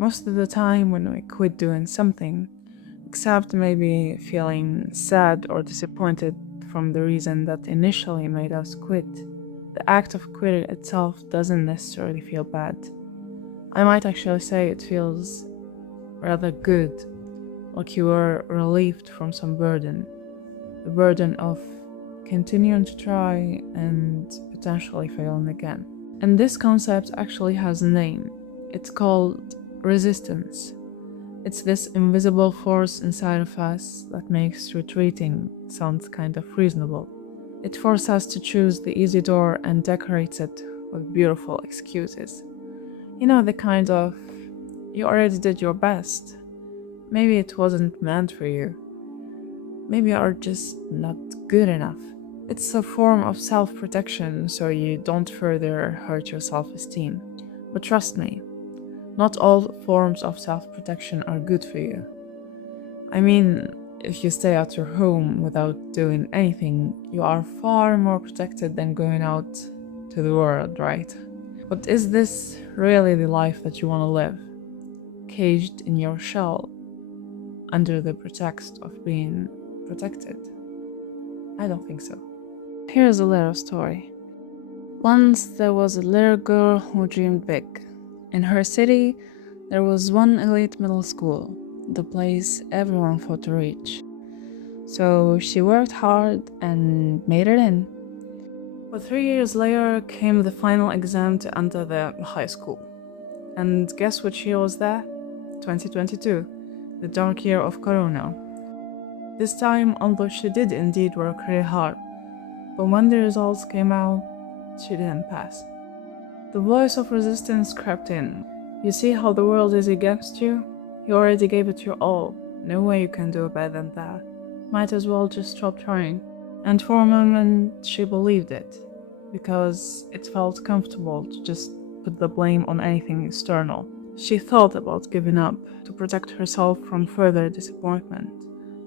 most of the time when we quit doing something, except maybe feeling sad or disappointed from the reason that initially made us quit, the act of quitting itself doesn't necessarily feel bad. I might actually say it feels rather good, like you were relieved from some burden. The burden of continuing to try and potentially failing again. And this concept actually has a name. It's called resistance. It's this invisible force inside of us that makes retreating sound kind of reasonable. It forces us to choose the easy door and decorates it with beautiful excuses. You know, the kind of, you already did your best. Maybe it wasn't meant for you. Maybe you are just not good enough. It's a form of self-protection so you don't further hurt your self-esteem. But trust me, not all forms of self-protection are good for you. I mean, if you stay at your home without doing anything, you are far more protected than going out to the world, right? But is this really the life that you want to live? Caged in your shell, under the pretext of being protected? I don't think so. Here's a little story. Once there was a little girl who dreamed big. In her city, there was one elite middle school, the place everyone thought to reach. So she worked hard and made it in. But 3 years later came the final exam to enter the high school. And guess which year was that? 2022, the dark year of Corona. This time, although she did indeed work really hard, but when the results came out, she didn't pass. The voice of resistance crept in. You see how the world is against you? You already gave it your all. No way you can do better than that. Might as well just stop trying. And for a moment, she believed it, because it felt comfortable to just put the blame on anything external. She thought about giving up to protect herself from further disappointment.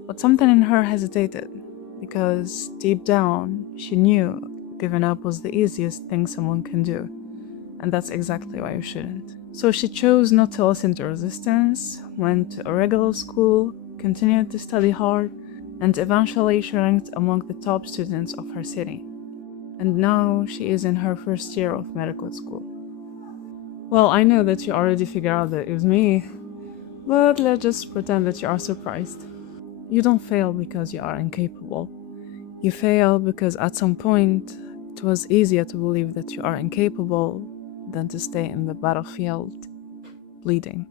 But something in her hesitated, because deep down, she knew giving up was the easiest thing someone can do. And that's exactly why you shouldn't. So she chose not to listen to resistance, went to a regular school, continued to study hard, and eventually she ranked among the top students of her city. And now she is in her first year of medical school. Well, I know that you already figured out that it was me, but let's just pretend that you are surprised. You don't fail because you are incapable. You fail because at some point, it was easier to believe that you are incapable than to stay in the battlefield bleeding.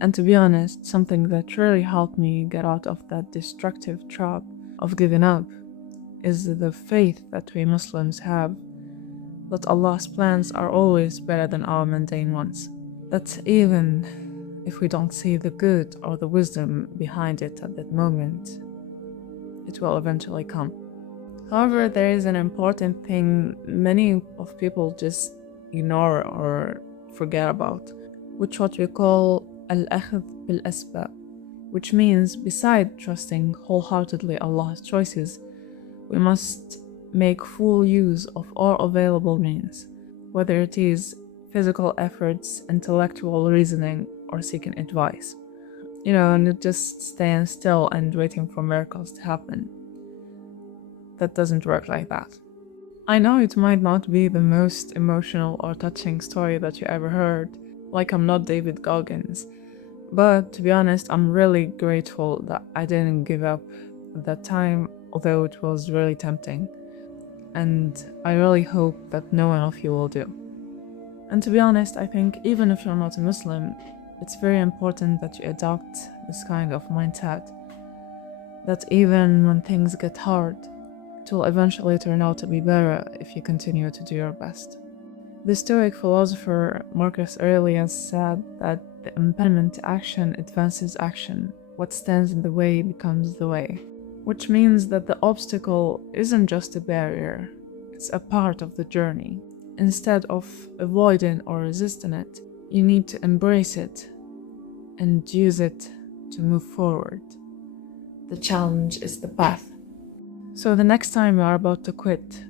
And to be honest, something that really helped me get out of that destructive trap of giving up is the faith that we Muslims have that Allah's plans are always better than our mundane ones. That even if we don't see the good or the wisdom behind it at that moment, it will eventually come. However, there is an important thing many of people just ignore or forget about, which what we call al-akhd bil-asbab, which means beside trusting wholeheartedly Allah's choices, we must make full use of all available means, whether it is physical efforts, intellectual reasoning, or seeking advice. And not just staying still and waiting for miracles to happen. That doesn't work like that. I know it might not be the most emotional or touching story that you ever heard, like I'm not David Goggins, but to be honest, I'm really grateful that I didn't give up at that time, although it was really tempting. And I really hope that no one of you will do. And to be honest, I think even if you're not a Muslim, it's very important that you adopt this kind of mindset, that even when things get hard, it will eventually turn out to be better if you continue to do your best. The Stoic philosopher Marcus Aurelius said that the impediment to action advances action. What stands in the way becomes the way. Which means that the obstacle isn't just a barrier, it's a part of the journey. Instead of avoiding or resisting it, you need to embrace it and use it to move forward. The challenge is the path. So the next time you are about to quit,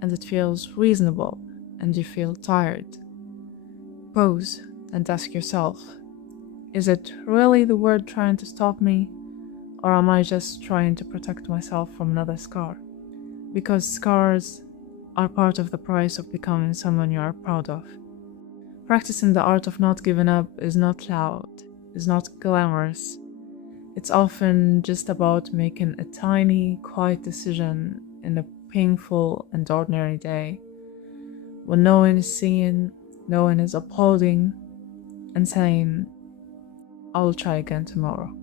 and it feels reasonable, and you feel tired, pause and ask yourself, Is it really the world trying to stop me, or am I just trying to protect myself from another scar? Because scars are part of the price of becoming someone you are proud of. Practicing the art of not giving up is not loud, is not glamorous. It's often just about making a tiny, quiet decision in a painful and ordinary day when no one is seeing, no one is applauding, and saying, I'll try again tomorrow.